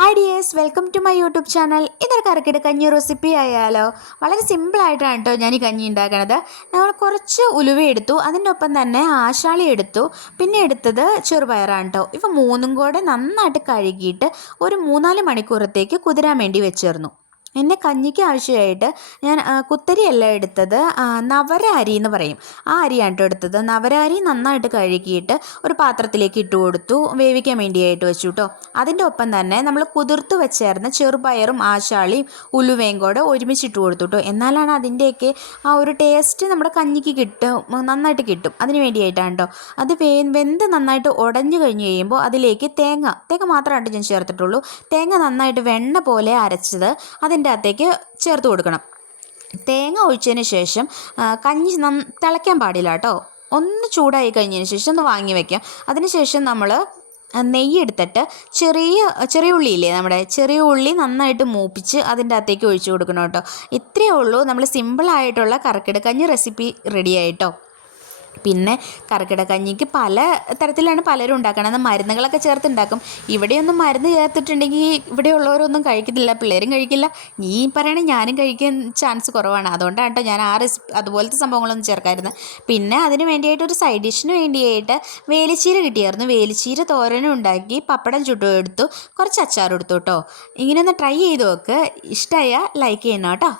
Hi dears, welcome to my YouTube channel. ഇതൊരു കറക്കിയുടെ കഞ്ഞി റെസിപ്പി ആയാലോ. വളരെ സിമ്പിളായിട്ടാണ് കേട്ടോ ഞാൻ ഈ കഞ്ഞി ഉണ്ടാക്കണത്. ഞങ്ങൾ കുറച്ച് ഉലുവ എടുത്തു, അതിൻ്റെ ഒപ്പം തന്നെ ആശാളി എടുത്തു, പിന്നെ എടുത്തത് ചെറുപയറാണ് കേട്ടോ. ഇവ മൂന്നും കൂടെ നന്നായിട്ട് കഴുകിയിട്ട് ഒരു 3-4 മണിക്കൂറത്തേക്ക് കുതിരാൻ വേണ്ടി വെച്ചിരുന്നു. പിന്നെ കഞ്ഞിക്ക് ആവശ്യമായിട്ട് ഞാൻ കുത്തരിയല്ല എടുത്തത്, നവര അരി എന്ന് പറയും, ആ അരിയാണ് കേട്ടോ എടുത്തത്. നവര അരി നന്നായിട്ട് കഴുകിയിട്ട് ഒരു പാത്രത്തിലേക്ക് ഇട്ട് കൊടുത്തു, വേവിക്കാൻ വേണ്ടിയായിട്ട് വെച്ചു കേട്ടോ. അതിൻ്റെ ഒപ്പം തന്നെ നമ്മൾ കുതിർത്ത് വെച്ചായിരുന്ന ചെറുപയറും ആശാളിയും ഉലുവയും കൂടെ ഒരുമിച്ചിട്ട് കൊടുത്തു കേട്ടോ. എന്നാലാണ് അതിൻ്റെയൊക്കെ ആ ഒരു ടേസ്റ്റ് നമ്മുടെ കഞ്ഞിക്ക് നന്നായിട്ട് കിട്ടും. അതിന് വേണ്ടിയിട്ടാണ് കേട്ടോ. അത് വെന്ത് നന്നായിട്ട് ഉടഞ്ഞു കഴിഞ്ഞ് കഴിയുമ്പോൾ അതിലേക്ക് തേങ്ങ മാത്രമായിട്ട് ഞാൻ ചേർത്തിട്ടുള്ളൂ. തേങ്ങ നന്നായിട്ട് വെണ്ണ പോലെ അരച്ചത് അതിൻ്റെ അകത്തേക്ക് ചേർത്ത് കൊടുക്കണം. തേങ്ങ ഒഴിച്ചതിന് ശേഷം കഞ്ഞി തിളയ്ക്കാൻ പാടില്ല കേട്ടോ. ഒന്ന് ചൂടായി കഴിഞ്ഞതിന് ശേഷം ഒന്ന് വാങ്ങി വയ്ക്കാം. അതിനുശേഷം നമ്മൾ നെയ്യ് എടുത്തിട്ട് ചെറിയ ഉള്ളിയില്ലേ, നമ്മുടെ ചെറിയ ഉള്ളി നന്നായിട്ട് മൂപ്പിച്ച് അതിൻ്റെ അകത്തേക്ക് ഒഴിച്ചു കൊടുക്കണം കേട്ടോ. ഇത്രയേ ഉള്ളൂ, നമ്മൾ സിമ്പിളായിട്ടുള്ള കറക്കിടക്കഞ്ഞി റെസിപ്പി റെഡി ആയിട്ടോ. പിന്നെ കഞ്ഞിക്ക് പല തരത്തിലാണ് പലരും ഉണ്ടാക്കുന്നത്. മരുന്നുകളൊക്കെ ചേർത്തുണ്ടാക്കും. ഇവിടെയൊന്നും മരുന്ന് ചേർത്തിട്ടുണ്ടെങ്കിൽ ഇവിടെയുള്ളവരൊന്നും കഴിക്കത്തില്ല, പിള്ളേരും കഴിക്കില്ല. നീ പറയണേ ഞാനും കഴിക്കാൻ ചാൻസ് കുറവാണ്. അതുകൊണ്ടാണ് കേട്ടോ ഞാൻ അതുപോലത്തെ സംഭവങ്ങളൊന്നും ചേർക്കാമായിരുന്നു. പിന്നെ അതിന് വേണ്ടിയിട്ട് ഒരു സൈഡ് ഡിഷിന് വേണ്ടിയായിട്ട് വേലിച്ചീര കിട്ടിയായിരുന്നു. വേലിച്ചീര തോരനും ഉണ്ടാക്കി, പപ്പടം ചുട്ടും എടുത്തു, കുറച്ച് അച്ചാറും എടുത്തു കേട്ടോ. ഇങ്ങനെ ഒന്ന് ട്രൈ ചെയ്ത് നോക്ക്. ഇഷ്ടമായ ലൈക്ക് ചെയ്യണം കേട്ടോ.